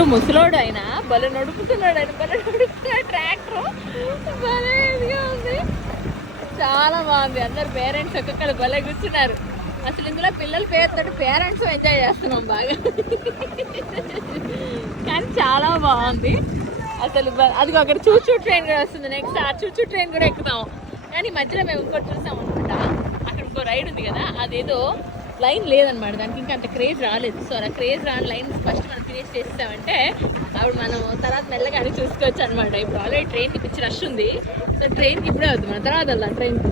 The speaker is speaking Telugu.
చూడు ముసలోడు అయినా భలే నడుపుతున్నాడు, ఆయన భలే నడుపుతున్నాడు ట్రాక్టర్, భలే ఇదిగా ఉంది, చాలా బాగుంది. అందరు పేరెంట్స్ ఒక్కొక్కరు భలే కూర్చున్నారు. అసలు ఇందులో పిల్లల పేరుతో పేరెంట్స్ ఎంజాయ్ చేస్తున్నాం బాగా, కానీ చాలా బాగుంది అసలు. అది అక్కడ చూచూ ట్రైన్ కూడా వస్తుంది, నెక్స్ట్ ఆ చూచూ ట్రైన్ కూడా ఎక్కుతాం. కానీ మధ్యలో మేము ఇంకోటి చూసాం అనమాట, అక్కడ ఇంకో రైడ్ ఉంది కదా, అదేదో లైన్ లేదనమాట, దానికి ఇంకా అంత క్రేజ్ రాలేదు. సో అలా క్రేజ్ రాని లైన్ ఫస్ట్ మనం ఫినిష్ చేస్తామంటే అప్పుడు మనం తర్వాత మెల్లగా అని చూసుకోవచ్చు అనమాట. ఇప్పుడు ఆల్రెడీ ట్రైన్కి పిచ్చి రష్ ఉంది, సో ట్రైన్కి ఇప్పుడే వద్దు, మన తర్వాత వెళ్దాం ట్రైన్కి.